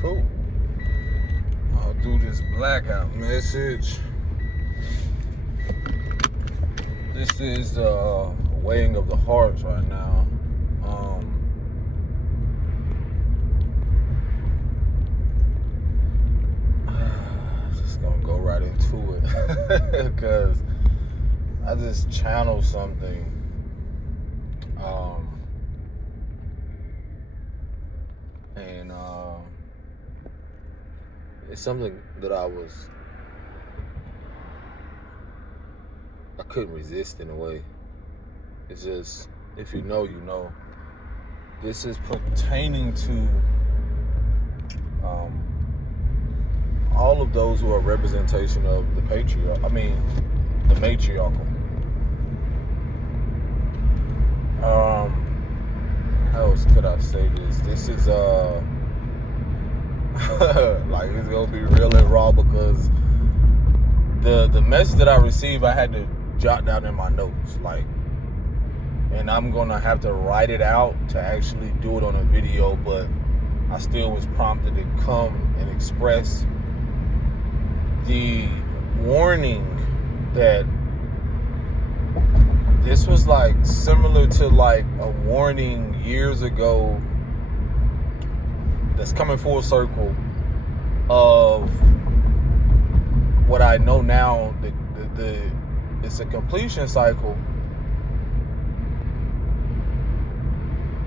Cool. I'll do this blackout message. This is weighing of the hearts right now. Just gonna go right into it because I just channeled something. And it's something that I couldn't resist in a way. It's just, if you know, you know. This is pertaining to all of those who are representation of the the matriarchal. How else could I say this? This is like, it's gonna be real and raw because the message that I received, I had to jot down in my notes, and I'm gonna have to write it out to actually do it on a video, but I still was prompted to come and express the warning that this was similar to a warning years ago that's coming full circle of what I know now. It's a completion cycle,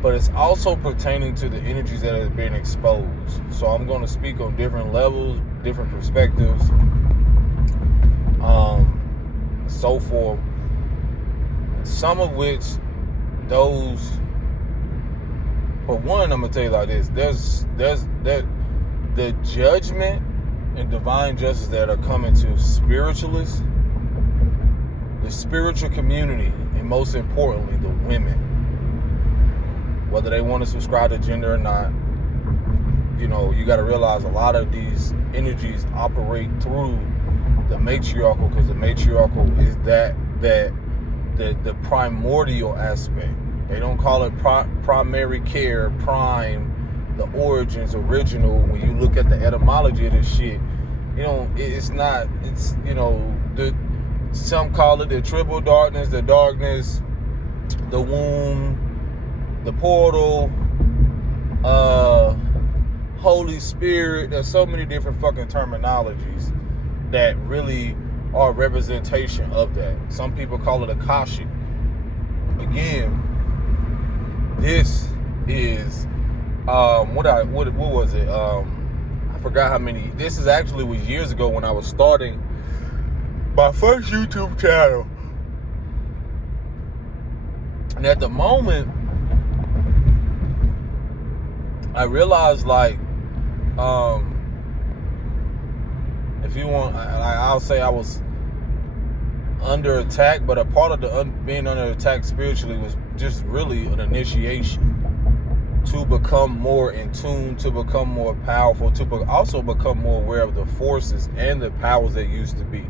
but it's also pertaining to the energies that have been exposed. So I'm going to speak on different levels, different perspectives, so forth. Some of which, for one, I'm gonna tell you like this: there's the judgment and divine justice that are coming to spiritualists, the spiritual community, and most importantly, the women. Whether they want to subscribe to gender or not, you got to realize a lot of these energies operate through the matriarchal, because the matriarchal is the primordial aspect. They don't call it primary care, prime, the origins, original. When you look at the etymology of this shit, it's not. It's some call it the triple darkness, the darkness, the womb, the portal, Holy Spirit. There's so many different fucking terminologies that really are representation of that. Some people call it Akashic. Again, this is what was it? I forgot how many. This is actually was years ago when I was starting my first YouTube channel. And at the moment, I realized if you want, I'll say I was under attack, but a part of the being under attack spiritually was just really an initiation to become more in tune, to become more powerful, to also become more aware of the forces and the powers that used to be.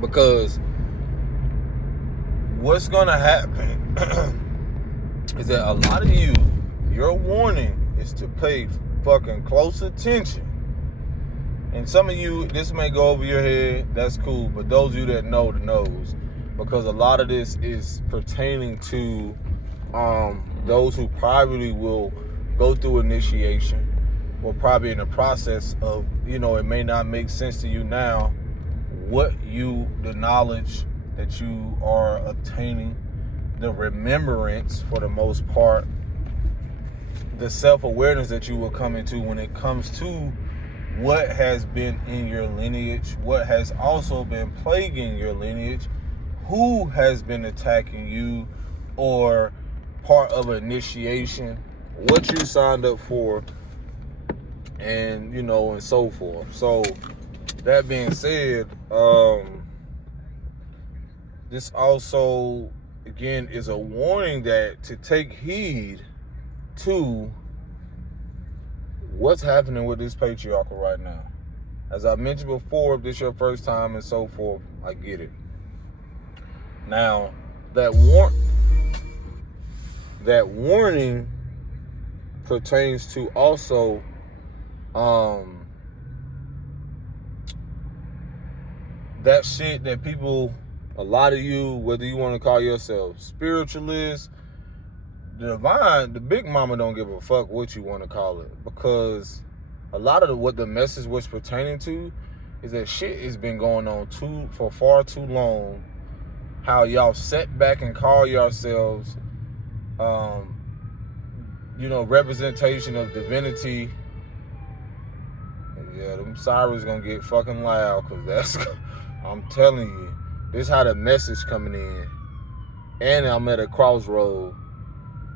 Because what's gonna happen is that a lot of your warning is to pay fucking close attention. And some of you, this may go over your head, that's cool, but those of you that know the knows, because a lot of this is pertaining to those who privately will go through initiation, or probably in the process of, it may not make sense to you now, the knowledge that you are obtaining, the remembrance for the most part, the self-awareness that you will come into when it comes to what has been in your lineage, what has also been plaguing your lineage, who has been attacking you, or part of initiation, what you signed up for, and and so forth. So that being said, this also again is a warning that to take heed to what's happening with this patriarchal right now. As I mentioned before, if this is your first time and so forth, I get it. Now, that warning pertains to also That shit that people, a lot of you, whether you want to call yourself spiritualist, the divine, the big mama don't give a fuck what you want to call it, because a lot of what the message was pertaining to is that shit has been going on for far too long. How y'all set back and call yourselves, representation of divinity. Yeah, them sirens gonna get fucking loud, because that's, I'm telling you, this is how the message coming in. And I'm at a crossroad.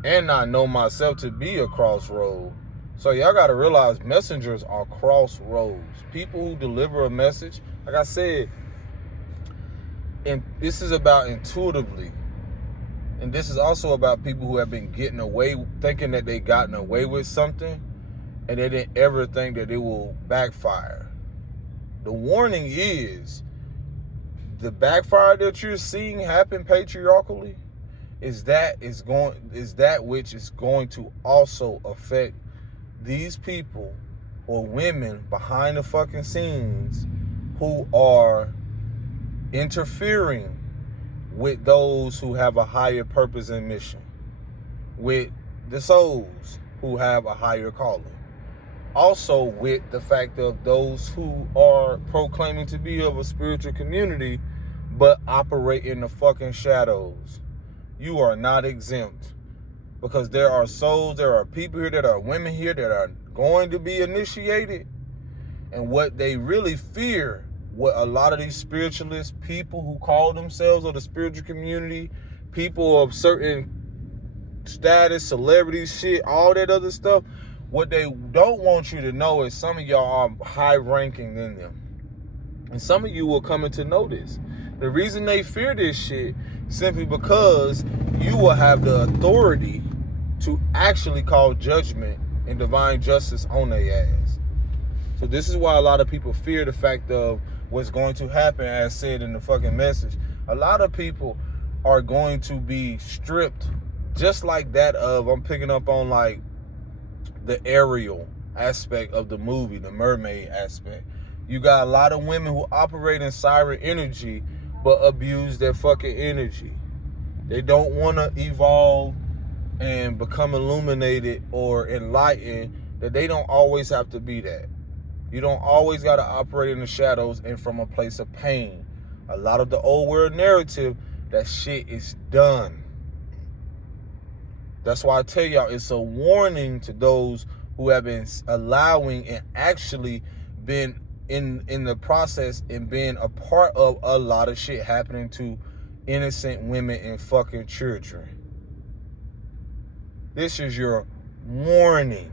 And I know myself to be a crossroad. So y'all gotta realize messengers are crossroads. People who deliver a message, like I said, and this is about intuitively. And this is also about people who have been getting away, thinking that they gotten away with something, and they didn't ever think that it will backfire. The warning is, the backfire that you're seeing happen patriarchally is that which is going to also affect these people or women behind the fucking scenes who are interfering with those who have a higher purpose and mission, with the souls who have a higher calling. Also with the fact of those who are proclaiming to be of a spiritual community but operate in the fucking shadows. You are not exempt, because there are souls, there are people here, that are women here that are going to be initiated. And what they really fear, what a lot of these spiritualist people who call themselves of the spiritual community, people of certain status, celebrities, shit, all that other stuff, what they don't want you to know is some of y'all are high ranking than them. And some of you will come to know this. The reason they fear this shit simply because you will have the authority to actually call judgment and divine justice on their ass. So this is why a lot of people fear the fact of what's going to happen, as said in the fucking message. A lot of people are going to be stripped, just like that of, I'm picking up on like the Ariel aspect of the movie, the mermaid aspect. You got a lot of women who operate in siren energy but abuse their fucking energy. They don't want to evolve and become illuminated or enlightened, that they don't always have to be that. You don't always got to operate in the shadows and from a place of pain. A lot of the old world narrative, that shit is done. That's why I tell y'all, it's a warning to those who have been allowing and actually been in the process and being a part of a lot of shit happening to innocent women and fucking children. This is your warning.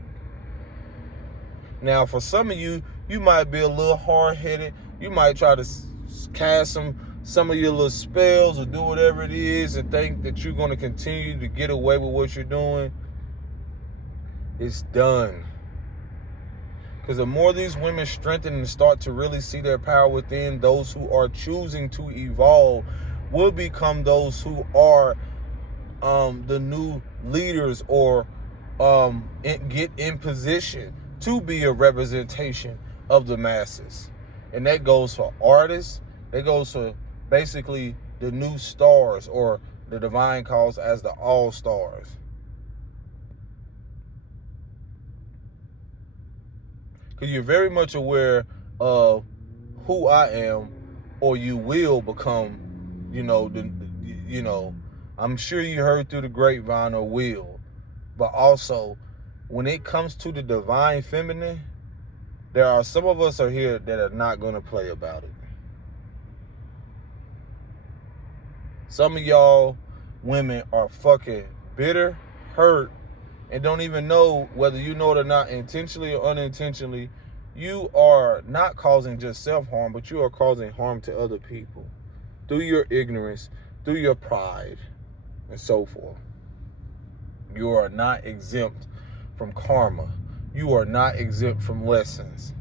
Now, for some of you, you might be a little hard-headed. You might try to cast some of your little spells or do whatever it is and think that you're going to continue to get away with what you're doing. It's done. Because the more these women strengthen and start to really see their power within, those who are choosing to evolve will become those who are the new leaders, or get in position to be a representation of the masses. And that goes for artists. That goes for basically the new stars, or the divine calls as the all stars. Because you're very much aware of who I am, or you will become, I'm sure you heard through the grapevine, or will. But also, when it comes to the divine feminine, there are some of us are here that are not going to play about it. Some of y'all women are fucking bitter, hurt, and don't even know, whether you know it or not, intentionally or unintentionally, you are not causing just self-harm, but you are causing harm to other people through your ignorance, through your pride, and so forth. You are not exempt from karma. You are not exempt from lessons.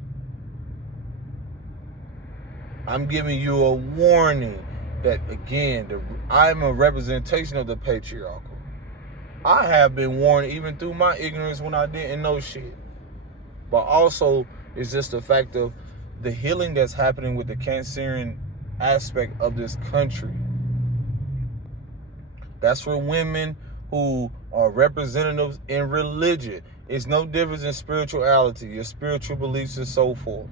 I'm giving you a warning that, again, I'm a representation of the patriarchal. I have been warned even through my ignorance when I didn't know shit. But also It's just the fact of the healing that's happening with the Cancerian aspect of this country. That's for women who are representatives in religion. It's no difference in spirituality, your spiritual beliefs and so forth.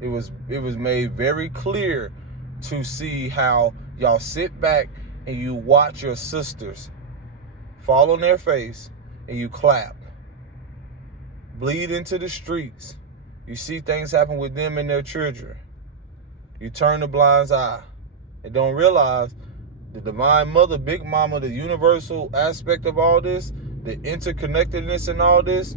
It was made very clear to see how y'all sit back and you watch your sisters fall on their face and you clap. Bleed into the streets. You see things happen with them and their children. You turn the blind eye and don't realize the divine mother, big mama, the universal aspect of all this, the interconnectedness in all this,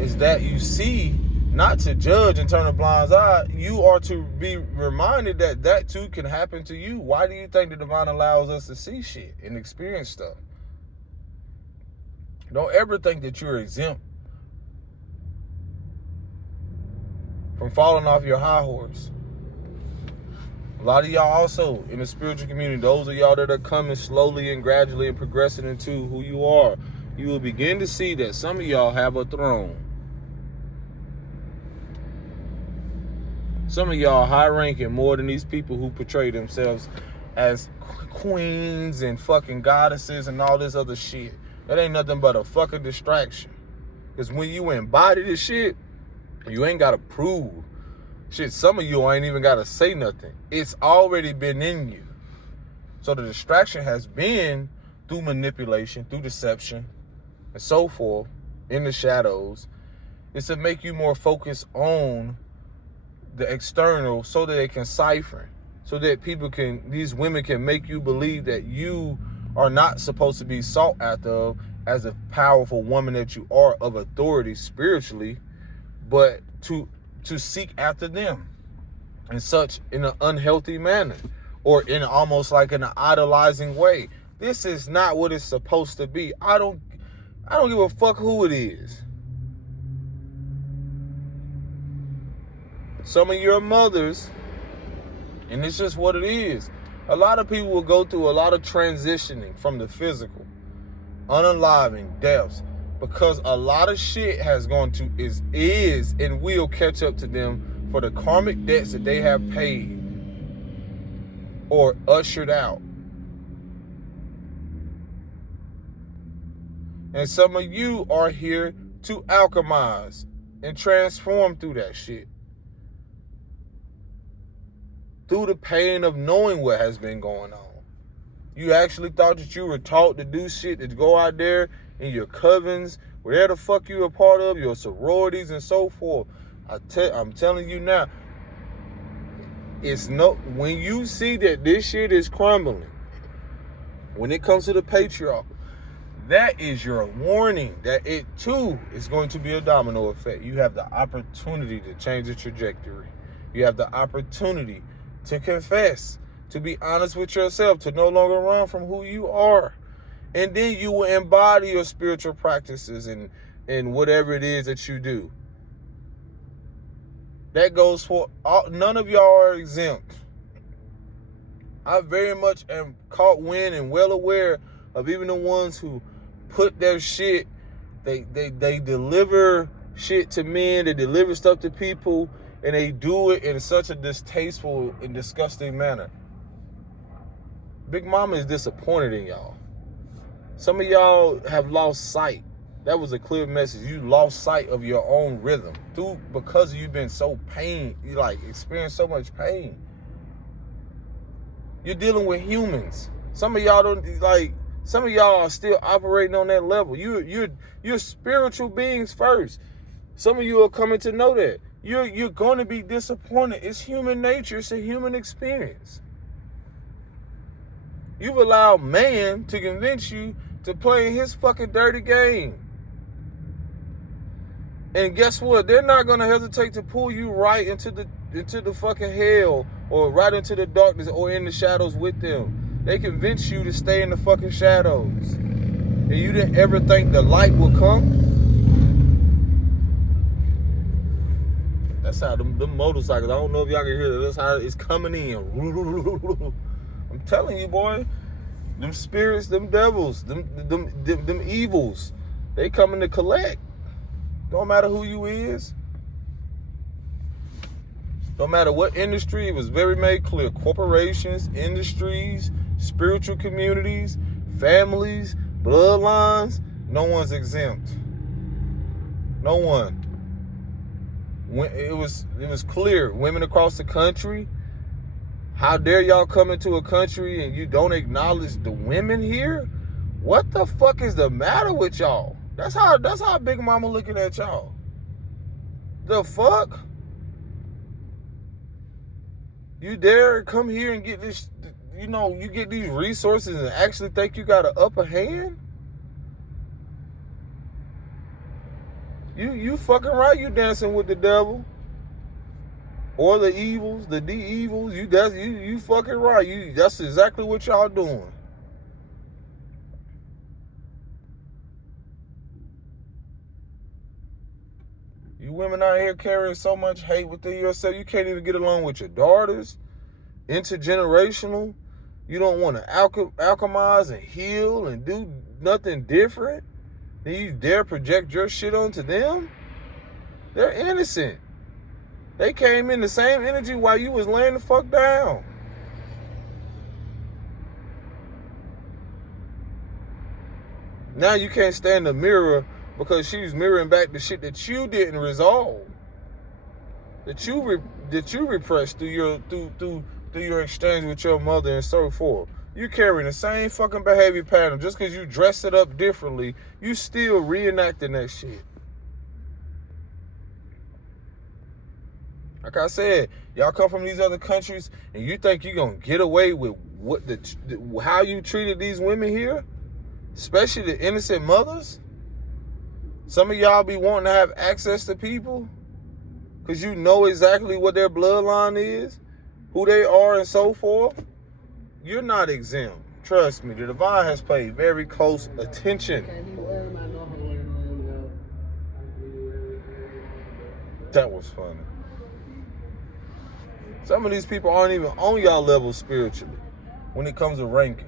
is that you see, not to judge and turn a blind eye, you are to be reminded that that too can happen to you. Why do you think the divine allows us to see shit and experience stuff? Don't ever think that you're exempt from falling off your high horse. A lot of y'all also in the spiritual community, those of y'all that are coming slowly and gradually and progressing into who you are, you will begin to see that some of y'all have a throne. Some of y'all high ranking more than these people who portray themselves as queens and fucking goddesses and all this other shit. That ain't nothing but a fucking distraction. Because when you embody this shit, you ain't got to prove shit. Some of you ain't even got to say nothing. It's already been in you. So the distraction has been through manipulation, through deception, and so forth, in the shadows. It's to make you more focused on the external so that they can cipher, so that these women can make you believe that you are not supposed to be sought after as a powerful woman that you are of authority spiritually, but to seek after them in such in an unhealthy manner or in almost like an idolizing way. This is not what it's supposed to be. I don't give a fuck who it is. Some of your mothers, and it's just what it is. A lot of people will go through a lot of transitioning from the physical, unaliving, deaths, because a lot of shit has gone to is and will catch up to them for the karmic debts that they have paid or ushered out. And some of you are here to alchemize and transform through that shit. Through the pain of knowing what has been going on. You actually thought that you were taught to do shit, to go out there in your covens, whatever the fuck you were a part of, your sororities and so forth. I'm telling you now, when you see that this shit is crumbling, when it comes to the patriarch, that is your warning that it too is going to be a domino effect. You have the opportunity to change the trajectory. You have the opportunity to confess, to be honest with yourself, to no longer run from who you are. And then you will embody your spiritual practices and whatever it is that you do. That goes for all. None of y'all are exempt. I very much am caught wind and well aware of even the ones who put their shit, they deliver shit to men, they deliver stuff to people, and they do it in such a distasteful and disgusting manner. Big Mama is disappointed in y'all. Some of y'all have lost sight. That was a clear message. You lost sight of your own rhythm because you've been so you experienced so much pain. You're dealing with humans. Some of y'all some of y'all are still operating on that level. You're spiritual beings first. Some of you are coming to know that. You're going to be disappointed. It's human nature. It's a human experience. You've allowed man to convince you to play his fucking dirty game. And guess what? They're not going to hesitate to pull you right into the fucking hell or right into the darkness or in the shadows with them. They convince you to stay in the fucking shadows. And you didn't ever think the light would come? That's how them motorcycles, I don't know if y'all can hear that. That's how it's coming in. I'm telling you, boy. Them spirits, them devils, them evils, they coming to collect. Don't matter who you is. No matter what industry, it was very made clear. Corporations, industries, spiritual communities, families, bloodlines, no one's exempt. No one. It was clear. Women across the country, how dare y'all come into a country and you don't acknowledge the women here? What the fuck is the matter with y'all? That's how Big Mama looking at y'all. The fuck? You dare come here and get this, you get these resources and actually think you got an upper hand? You fucking right, you dancing with the devil. Or the evils, the evils. You fucking right. That's exactly what y'all doing. You women out here carrying so much hate within yourself, you can't even get along with your daughters. Intergenerational. You don't want to alchemize and heal and do nothing different. Then you dare project your shit onto them? They're innocent. They came in the same energy while you was laying the fuck down. Now you can't stand the mirror because she was mirroring back the shit that you didn't resolve, that you repressed through your exchange with your mother and so forth. You carrying the same fucking behavior pattern. Just because you dress it up differently, you still reenacting that shit. Like I said, y'all come from these other countries and you think you're gonna get away with how you treated these women here, especially the innocent mothers. Some of y'all be wanting to have access to people because you know exactly what their bloodline is, who they are, and so forth. You're not exempt. Trust me, the divine has paid very close attention. That was funny. Some of these people aren't even on y'all level spiritually when it comes to ranking.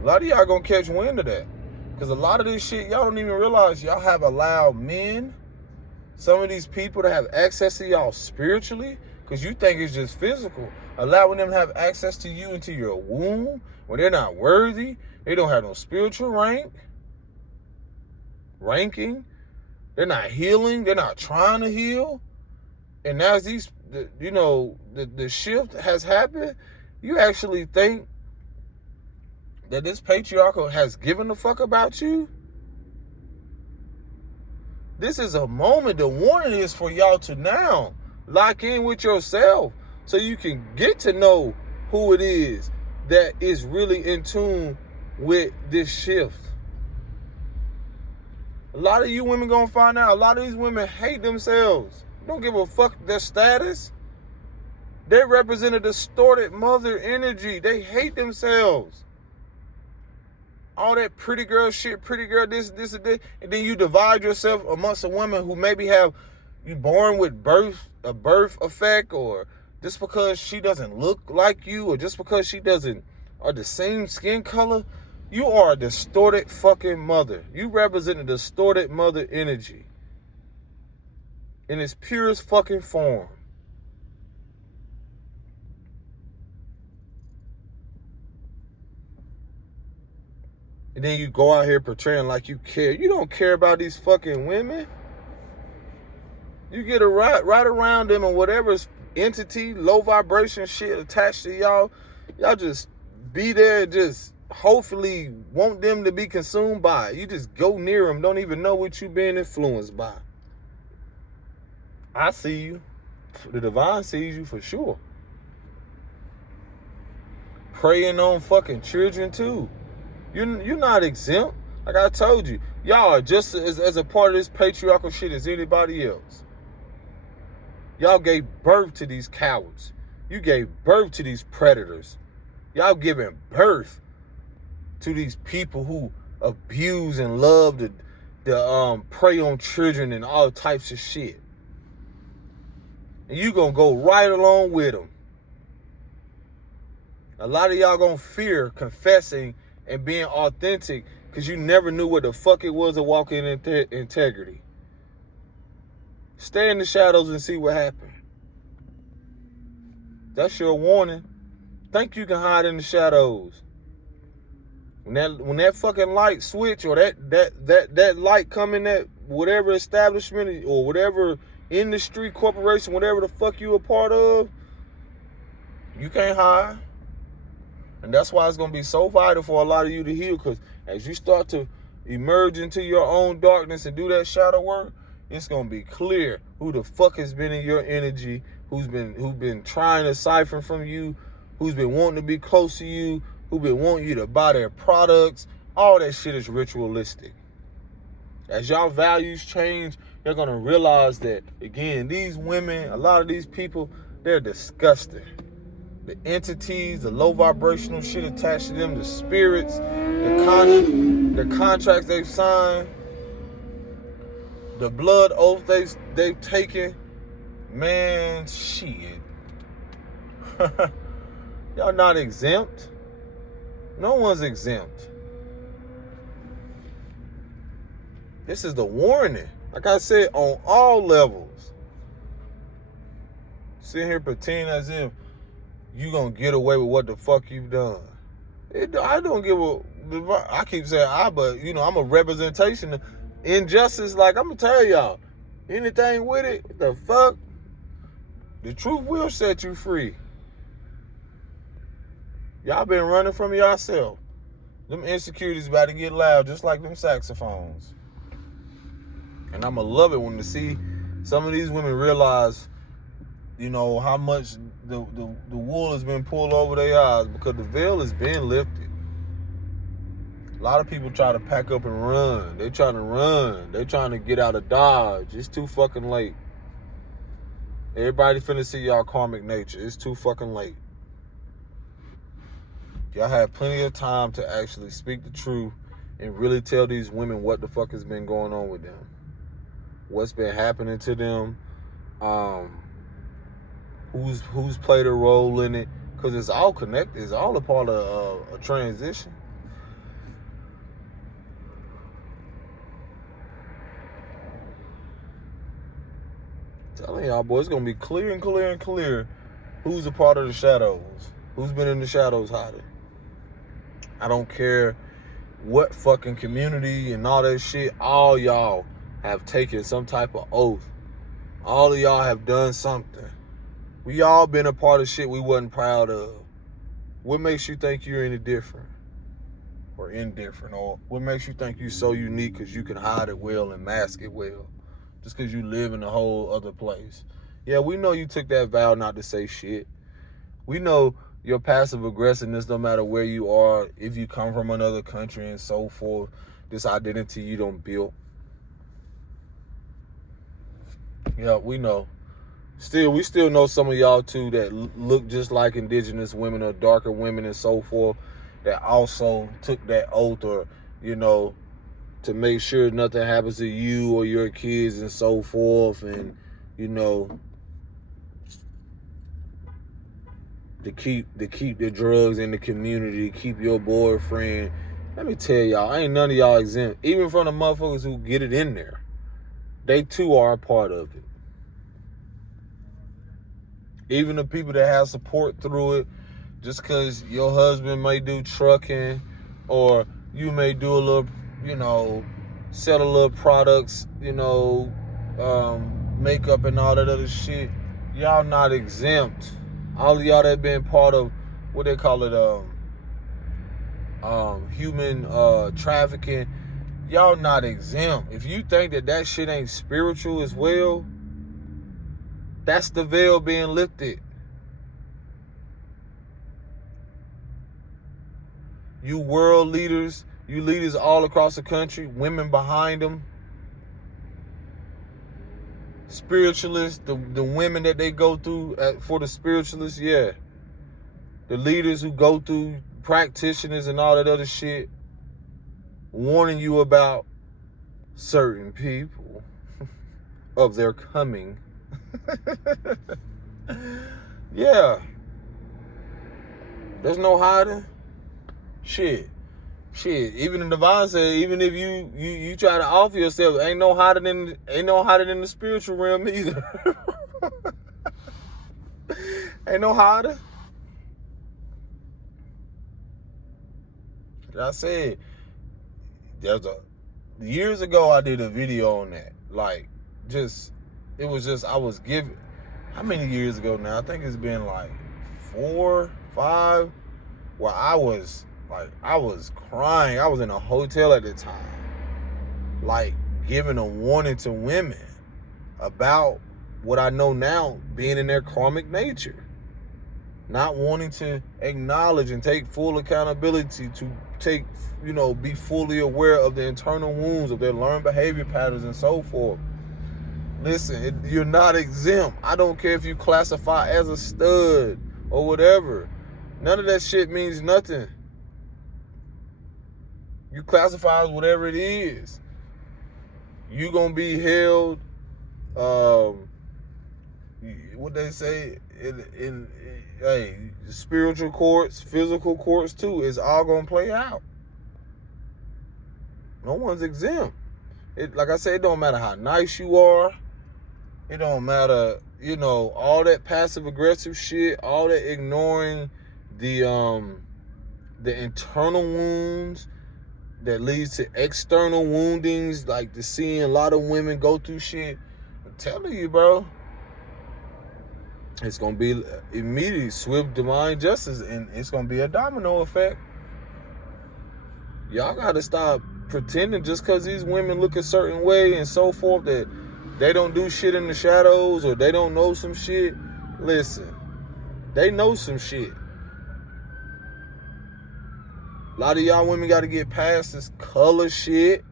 A lot of y'all gonna catch wind of that. Because a lot of this shit, y'all don't even realize y'all have allowed men, some of these people, to have access to y'all spiritually because you think it's just physical. Allowing them to have access to you into your womb when they're not worthy. They don't have no spiritual ranking. They're not healing. They're not trying to heal. And as the shift has happened, you actually think that this patriarchal has given a fuck about you? This is a moment. The warning is for y'all to now lock in with yourself so you can get to know who it is that is really in tune with this shift. A lot of you women gonna find out, a lot of these women hate themselves. Don't give a fuck their status. They represent a distorted mother energy. They hate themselves. All that pretty girl shit, pretty girl this, and this. And then you divide yourself amongst a woman who maybe you born with a birth effect, or just because she doesn't look like you, or just because she doesn't, are the same skin color. You are a distorted fucking mother. You represent a distorted mother energy in its purest fucking form. And then you go out here portraying like you care. You don't care about these fucking women. You get right around them and whatever entity, low vibration shit attached to y'all, y'all just be there and just hopefully want them to be consumed by it. You just go near them, don't even know what you being influenced by. I see you. The divine sees you for sure. Preying on fucking children too. You're not exempt. Like I told you, y'all are just as a part of this patriarchal shit as anybody else. Y'all gave birth to these cowards. You gave birth to these predators. Y'all giving birth to these people who abuse and love to prey on children and all types of shit. And you gonna go right along with them. A lot of y'all gonna fear confessing and being authentic because you never knew what the fuck it was to walk in integrity. Stay in the shadows and see what happens. That's your warning. Think you can hide in the shadows. When that fucking light switch or that light come in that whatever establishment or whatever industry, corporation, whatever the fuck you a part of, you can't hide. And that's why it's going to be so vital for a lot of you to heal, because as you start to emerge into your own darkness and do that shadow work, it's going to be clear who the fuck has been in your energy, who's been trying to siphon from you, who's been wanting to be close to you, who's been wanting you to buy their products. All that shit is ritualistic. As y'all values change, you're going to realize that, again, these women, a lot of these people, they're disgusting. The entities, the low vibrational shit attached to them, the spirits, the contracts they've signed, the blood oath they've taken, man, shit. Y'all not exempt. No one's exempt. This is the warning. Like I said, on all levels. Sit here pretend as if you gonna get away with what the fuck you've done. I don't give a. I keep saying but I'm a representation of injustice. Like, I'm gonna tell y'all, anything with it, what the fuck? The truth will set you free. Y'all been running from yourself. Them insecurities about to get loud, just like them saxophones. And I'ma love it when to see some of these women realize, how much the wool has been pulled over their eyes, because the veil has been lifted. A lot of people try to pack up and run. They trying to run. They trying to get out of Dodge. It's too fucking late. Everybody finna see y'all karmic nature. It's too fucking late. Y'all have plenty of time to actually speak the truth and really tell these women what the fuck has been going on with them. What's been happening to them. Who's played a role in it, because it's all connected. It's all a part of a transition. Telling y'all, boy, it's gonna be clear and clear and clear who's a part of the shadows, who's been in the shadows hiding. I don't care what fucking community and all that shit. All y'all have taken some type of oath. All of y'all have done something. We all been a part of shit we wasn't proud of. What makes you think you're any different or indifferent? Or what makes you think you're so unique because you can hide it well and mask it well? Just because you live in a whole other place. Yeah, we know you took that vow not to say shit. We know your passive aggressiveness, no matter where you are, if you come from another country and so forth, this identity you don't build. Yeah, we know. We still know some of y'all too that look just like indigenous women or darker women and so forth, that also took that oath, or to make sure nothing happens to you or your kids and so forth, and to keep the drugs in the community, keep your boyfriend. Let me tell y'all, ain't none of y'all exempt. Even from the motherfuckers who get it in there, they too are a part of it. Even the people that have support through it, just because your husband may do trucking, or you may do a little, sell a little products, makeup and all that other shit, y'all not exempt. All of y'all that been part of what they call it, human trafficking, y'all not exempt. If you think that shit ain't spiritual as well, that's the veil being lifted. You world leaders, you leaders all across the country, women behind them, spiritualists, the women that they go through for the spiritualists, yeah. The leaders who go through, practitioners and all that other shit, warning you about certain people of their coming. Yeah. There's no hiding. Shit. Even the divine said, even if you try to offer yourself, ain't no hiding in the spiritual realm either. Ain't no hiding. Like I said, years ago I did a video on that. Like, it was just, I was given, how many years ago now? I think it's been like 4, 5, where I was crying. I was in a hotel at the time, like giving a warning to women about what I know now, being in their karmic nature, not wanting to acknowledge and take full accountability, to be fully aware of the internal wounds of their learned behavior patterns and so forth. Listen, you're not exempt. I don't care if you classify as a stud or whatever. None of that shit means nothing. You classify as whatever it is. You gonna be held, what they say in spiritual courts, physical courts too. It's all gonna play out. No one's exempt. Like I said, it don't matter how nice you are. It don't matter, all that passive aggressive shit, all that ignoring the internal wounds that leads to external woundings, like the seeing a lot of women go through shit. I'm telling you, bro, it's gonna be immediate, swift divine justice, and it's gonna be a domino effect. Y'all gotta stop pretending just because these women look a certain way and so forth that they don't do shit in the shadows or they don't know some shit. Listen, they know some shit. A lot of y'all women got to get past this color shit.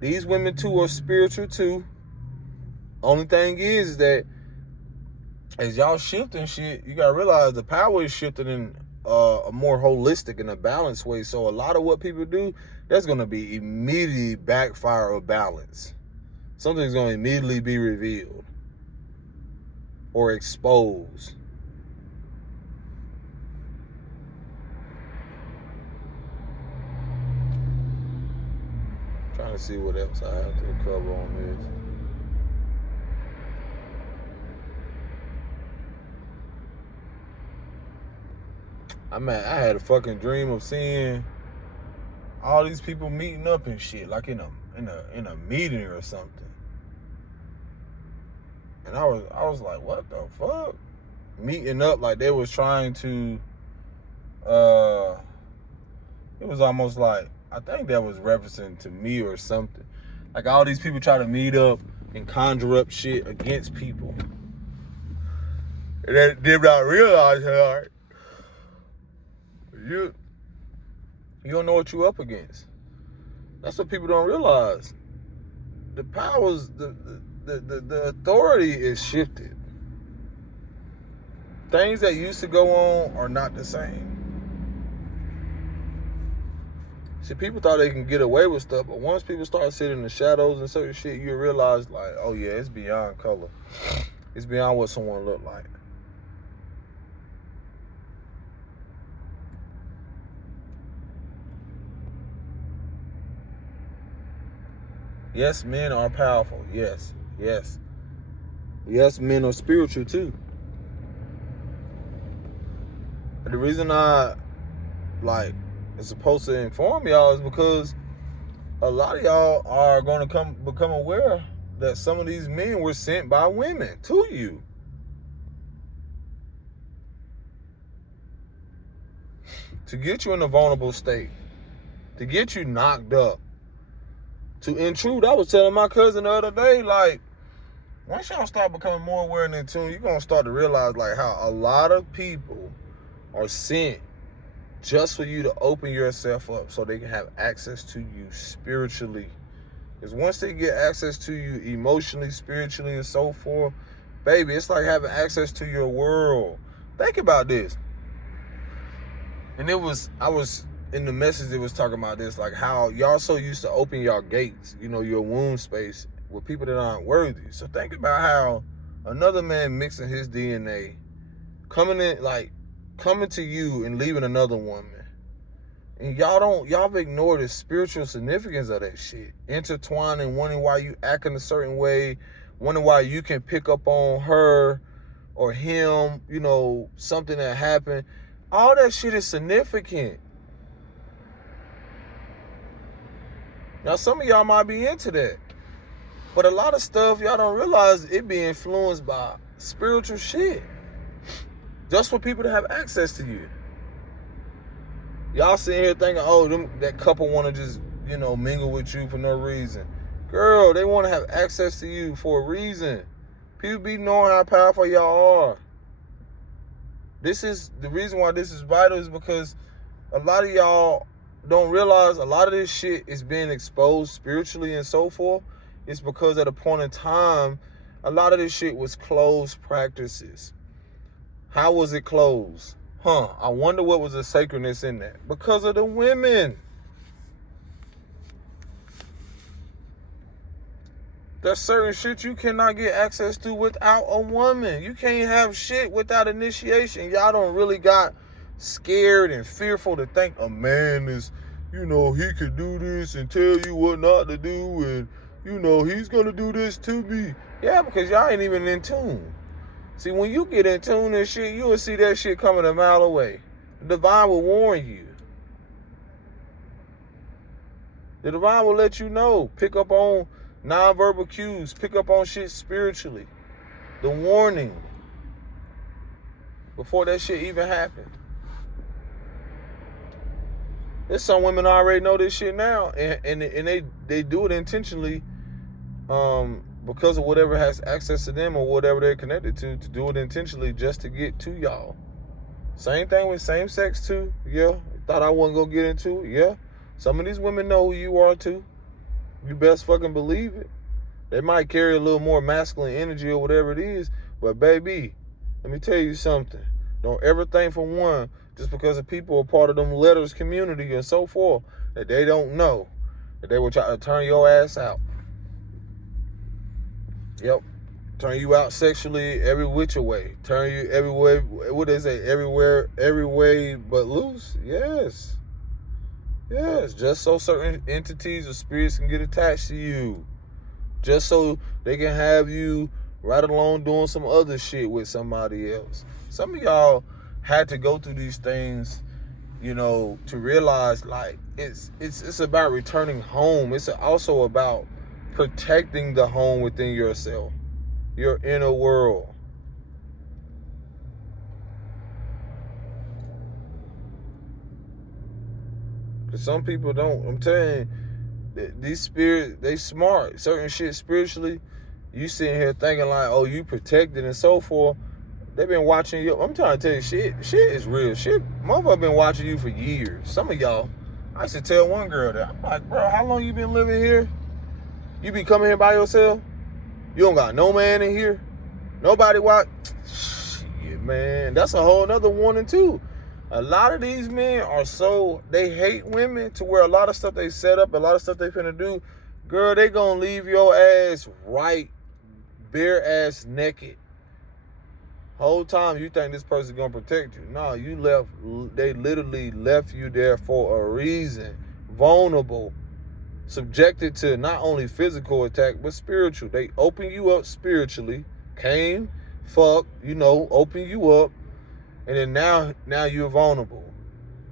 These women too are spiritual too. Only thing is that as y'all shifting shit, you got to realize the power is shifting in a more holistic and a balanced way. So a lot of what people do, that's going to be immediately backfire of balance. Something's going to immediately be revealed or exposed. Trying to see what else I have to cover on this. I had a fucking dream of seeing all these people meeting up and shit, like in a meeting or something. And I was like, what the fuck? Meeting up like they was trying to, it was almost like, I think that was referencing to me or something. Like all these people try to meet up and conjure up shit against people. And they did not realize that you don't know what you're up against. That's what people don't realize. The powers, the authority is shifted. Things that used to go on are not the same. See, people thought they can get away with stuff, but once people start sitting in the shadows and certain shit, you realize, like, oh yeah, it's beyond color. It's beyond what someone looked like. Yes, men are powerful. Yes. Yes, men are spiritual too. But the reason I, is supposed to inform y'all is because a lot of y'all are going to become aware that some of these men were sent by women to you. To get you in a vulnerable state. To get you knocked up. To intrude. I was telling my cousin the other day, like, once y'all start becoming more aware and in tune, you're going to start to realize, like, how a lot of people are sent just for you to open yourself up so they can have access to you spiritually. Because once they get access to you emotionally, spiritually, and so forth, baby, it's like having access to your world. Think about this. And I was in the message, it was talking about this, like how y'all so used to open your gates, your womb space with people that aren't worthy. So think about how another man mixing his DNA, coming to you and leaving another woman. And y'all ignore the spiritual significance of that shit. Intertwining, wondering why you acting a certain way, wondering why you can pick up on her or him, something that happened. All that shit is significant. Now, some of y'all might be into that. But a lot of stuff, y'all don't realize it be influenced by spiritual shit. Just for people to have access to you. Y'all sitting here thinking, that couple want to just, mingle with you for no reason. Girl, they want to have access to you for a reason. People be knowing how powerful y'all are. This is the reason why this is vital, is because a lot of y'all don't realize a lot of this shit is being exposed spiritually and so forth. It's because at a point in time, a lot of this shit was closed practices. How was it closed? I wonder what was the sacredness in that. Because of the women. There's certain shit you cannot get access to without a woman. You can't have shit without initiation. Y'all don't really got scared and fearful to think a man is, he could do this and tell you what not to do, and, he's going to do this to me. Yeah, because y'all ain't even in tune. See, when you get in tune and shit, you will see that shit coming a mile away. The divine will warn you. The divine will let you know. Pick up on nonverbal cues. Pick up on shit spiritually. The warning. Before that shit even happened. There's some women already know this shit now. And they do it intentionally. Because of whatever has access to them or whatever they're connected to do it intentionally just to get to y'all. Same thing with same sex too. Yeah. Thought I wasn't gonna get into it. Yeah. Some of these women know who you are too. You best fucking believe it. They might carry a little more masculine energy or whatever it is, but baby, let me tell you something. Don't ever think for one, just because the people are part of them letters community and so forth, that they don't know that they will try to turn your ass out. Yep. Turn you out sexually every which way. Turn you everywhere. What they say? Every way but loose. Yes. Just so certain entities or spirits can get attached to you. Just so they can have you right along doing some other shit with somebody else. Some of y'all had to go through these things, to realize like it's about returning home. It's also about protecting the home within yourself, your inner world. Because some people don't. I'm telling you, these spirits, they smart. Certain shit spiritually, you sitting here thinking like, you protected and so forth. They've been watching you. I'm trying to tell you, shit is real. Shit, motherfucker been watching you for years. Some of y'all, I used to tell one girl that, I'm like, bro, how long you been living here? You be coming here by yourself? You don't got no man in here? Nobody watch? Shit, man. That's a whole nother warning, too. A lot of these men they hate women to where a lot of stuff they set up, a lot of stuff they finna do, girl, they gonna leave your ass right, bare ass naked. Whole time you think this person gonna protect you. No, they literally left you there for a reason. Vulnerable. Subjected to not only physical attack, but spiritual. They open you up spiritually. Came, open you up. And then now you're vulnerable.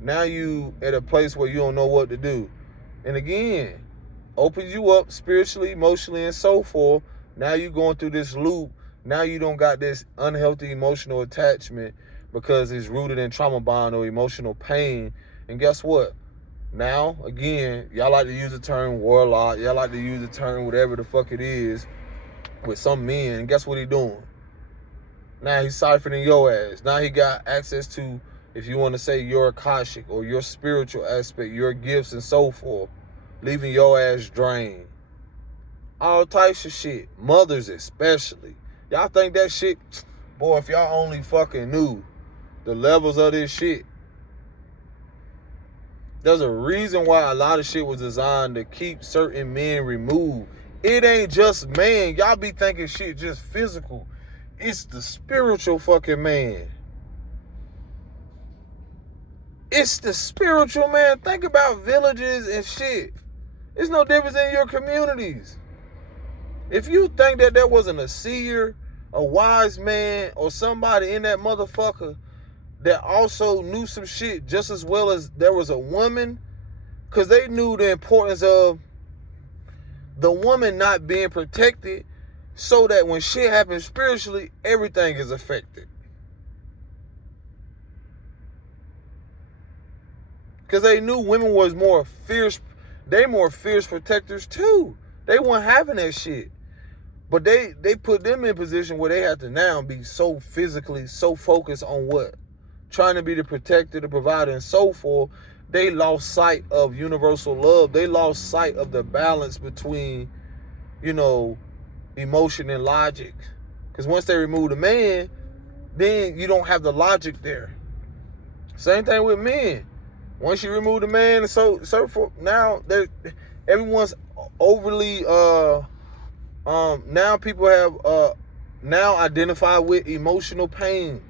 Now you at a place where you don't know what to do. And again, opens you up spiritually, emotionally, and so forth. Now you going through this loop. Now you don't got this unhealthy emotional attachment because it's rooted in trauma bond or emotional pain. And guess what? Now, again, y'all like to use the term warlock. Y'all like to use the term whatever the fuck it is with some men. And guess what he doing? Now he's siphoning your ass. Now he got access to, if you want to say, your Akashic or your spiritual aspect, your gifts and so forth. Leaving your ass drained. All types of shit. Mothers especially. Y'all think that shit, boy, if y'all only fucking knew the levels of this shit. There's a reason why a lot of shit was designed to keep certain men removed. It ain't just man. Y'all be thinking shit just physical. It's the spiritual fucking man. It's the spiritual man. Think about villages and shit. It's no difference in your communities. If you think that there wasn't a seer a wise man or somebody in that motherfucker that also knew some shit just as well as there was a woman, because they knew the importance of the woman not being protected, so that when shit happens spiritually, everything is affected. Because they knew women was more fierce. They more fierce protectors too. They weren't having that shit. But they put them in a position where they have to now be so physically, so focused on what? Trying to be the protector, the provider, and so forth. They lost sight of universal love. They lost sight of the balance between, emotion and logic. Because once they remove the man, then you don't have the logic there. Same thing with men. Once you remove the man, so forth, now everyone's overly now people have now identify with emotional pain.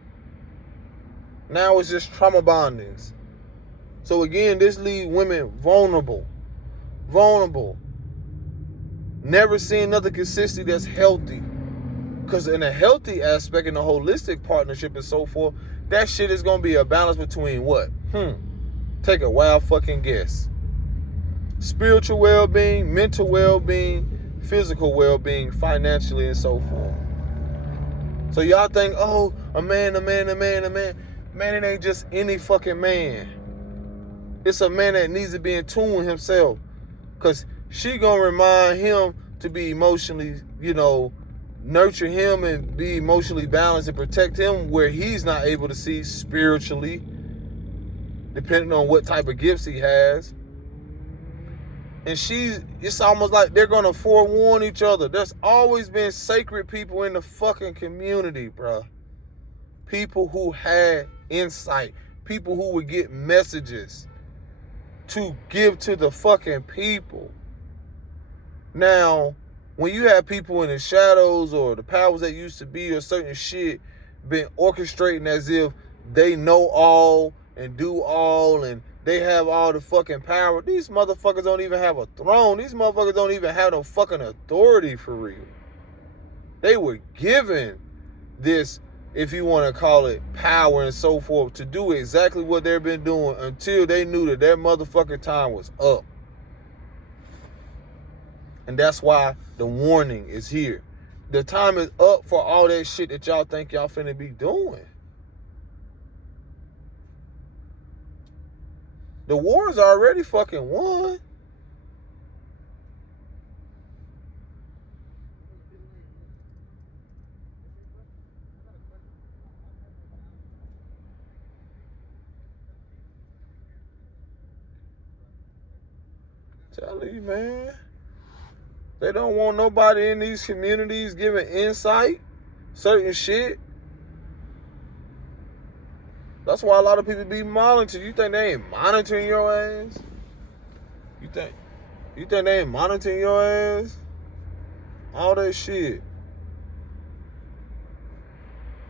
Now it's just trauma bondings. So again, this leaves women vulnerable. Never seeing nothing consistency that's healthy. Because in a healthy aspect, in a holistic partnership and so forth, that shit is going to be a balance between what? Take a wild fucking guess. Spiritual well-being, mental well-being, physical well-being, financially, and so forth. So y'all think, oh, a man. Man, it ain't just any fucking man. It's a man that needs to be in tune with himself. Because she gonna remind him to be emotionally, nurture him and be emotionally balanced and protect him where he's not able to see spiritually, depending on what type of gifts he has. And it's almost like they're gonna forewarn each other. There's always been sacred people in the fucking community, bruh. People who had insight. People who would get messages to give to the fucking people. Now, when you have people in the shadows or the powers that used to be or certain shit been orchestrating as if they know all and do all and they have all the fucking power, these motherfuckers don't even have a throne. These motherfuckers don't even have no fucking authority for real. They were given this, if you want to call it power and so forth, to do exactly what they've been doing until they knew that their motherfucking time was up. And that's why the warning is here. The time is up for all that shit that y'all think y'all finna be doing. The war is already fucking won. Tell you, man. They don't want nobody in these communities giving insight, certain shit. That's why a lot of people be monitoring. You think they ain't monitoring your ass? You think they ain't monitoring your ass? All that shit.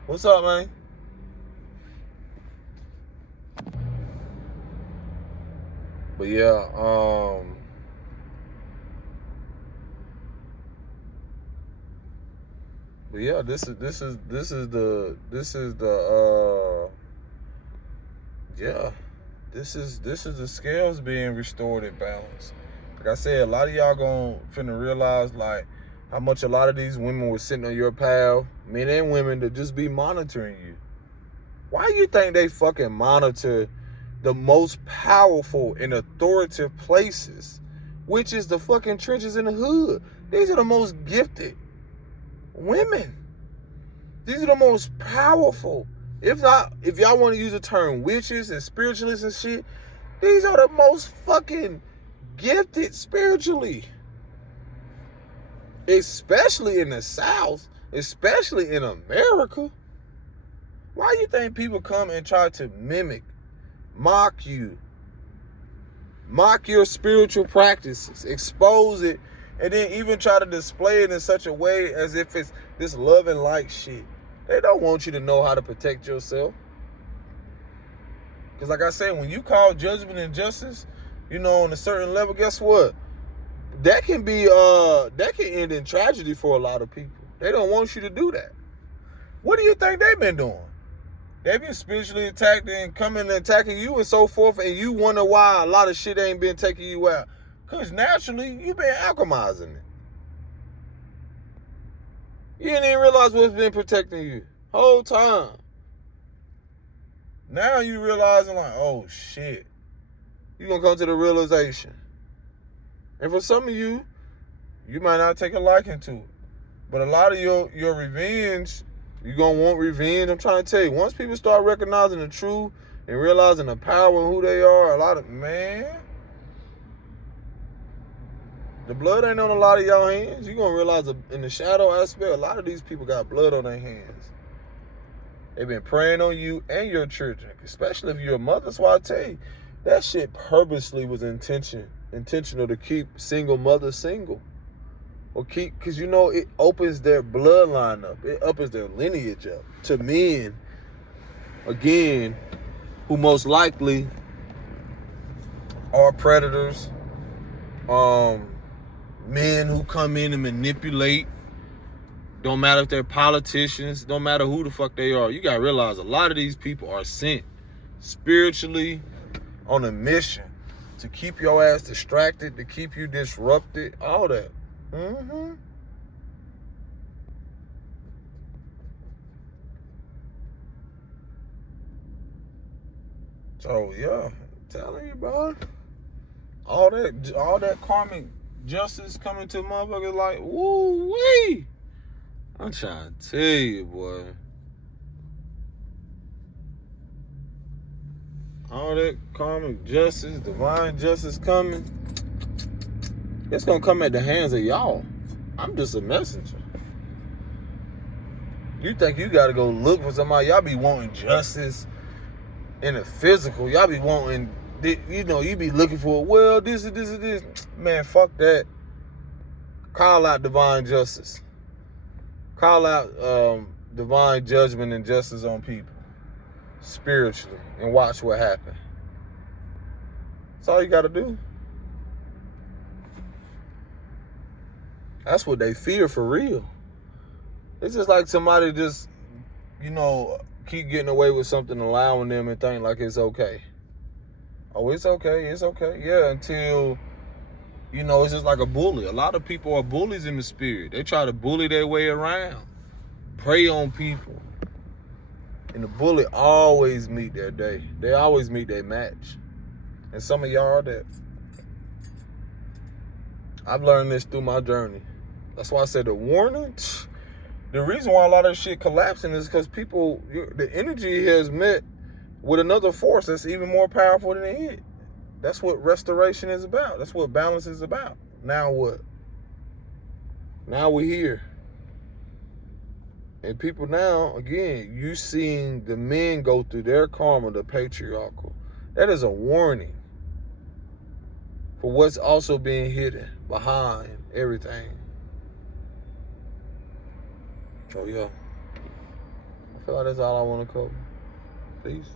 What's up, man? But yeah, But yeah, this is the scales being restored in balance. Like I said, a lot of y'all finna realize like how much a lot of these women were sitting on your path, men and women, to just be monitoring you. Why you think they fucking monitor the most powerful and authoritative places, which is the fucking trenches in the hood? These are the most gifted women. These are the most powerful. If y'all want to use the term witches and spiritualists and shit, these are the most fucking gifted spiritually. Especially in the South, especially in America. Why you think people come and try to mimic, mock you, mock your spiritual practices, expose it, and then even try to display it in such a way as if it's this love and light shit? They don't want you to know how to protect yourself. Because like I said, when you call judgment and justice, on a certain level, guess what? That can end in tragedy for a lot of people. They don't want you to do that. What do you think they've been doing? They've been spiritually attacked and coming and attacking you and so forth, and you wonder why a lot of shit ain't been taking you out. Because naturally, you've been alchemizing it. You didn't even realize what's been protecting you whole time. Now you realizing like, oh shit. You're going to come to the realization. And for some of you, you might not take a liking to it. But a lot of your revenge, you're going to want revenge. I'm trying to tell you, once people start recognizing the truth and realizing the power and who they are, the blood ain't on a lot of y'all hands. You're going to realize in the shadow aspect, a lot of these people got blood on their hands. They've been preying on you and your children, especially if you're a mother. That's why I tell you, that shit purposely was intentional to keep single mothers single. Or because it opens their bloodline up. It opens their lineage up to men, again, who most likely are predators, men who come in and manipulate. Don't matter if they're politicians, don't matter who the fuck they are. You gotta realize a lot of these people are sent spiritually on a mission to keep your ass distracted, to keep you disrupted, all that. So yeah, I'm telling you, bro. All that karmic justice coming to motherfuckers like, woo wee. I'm trying to tell you, boy. All that karmic justice, divine justice coming, it's gonna come at the hands of y'all. I'm just a messenger. You think you gotta go look for somebody? Y'all be wanting justice in the physical. Y'all be wanting, you be looking for, well, this and this and this. Man, fuck that. Call out divine justice. Call out divine judgment and justice on people spiritually and watch what happens. That's all you got to do. That's what they fear for real. It's just like somebody just, keep getting away with something, allowing them and think like it's okay. Oh, it's okay. It's okay. Yeah, until, it's just like a bully. A lot of people are bullies in the spirit. They try to bully their way around, prey on people. And the bully always meet their day. They always meet their match. And some of y'all are that. I've learned this through my journey. That's why I said the warning. The reason why a lot of shit collapsing is because people, the energy has met with another force that's even more powerful than it. That's what restoration is about. That's what balance is about. Now what? Now we're here. And people now, again, you seeing the men go through their karma, the patriarchal. That is a warning for what's also being hidden behind everything. So yeah, I feel like that's all I want to cover. Peace.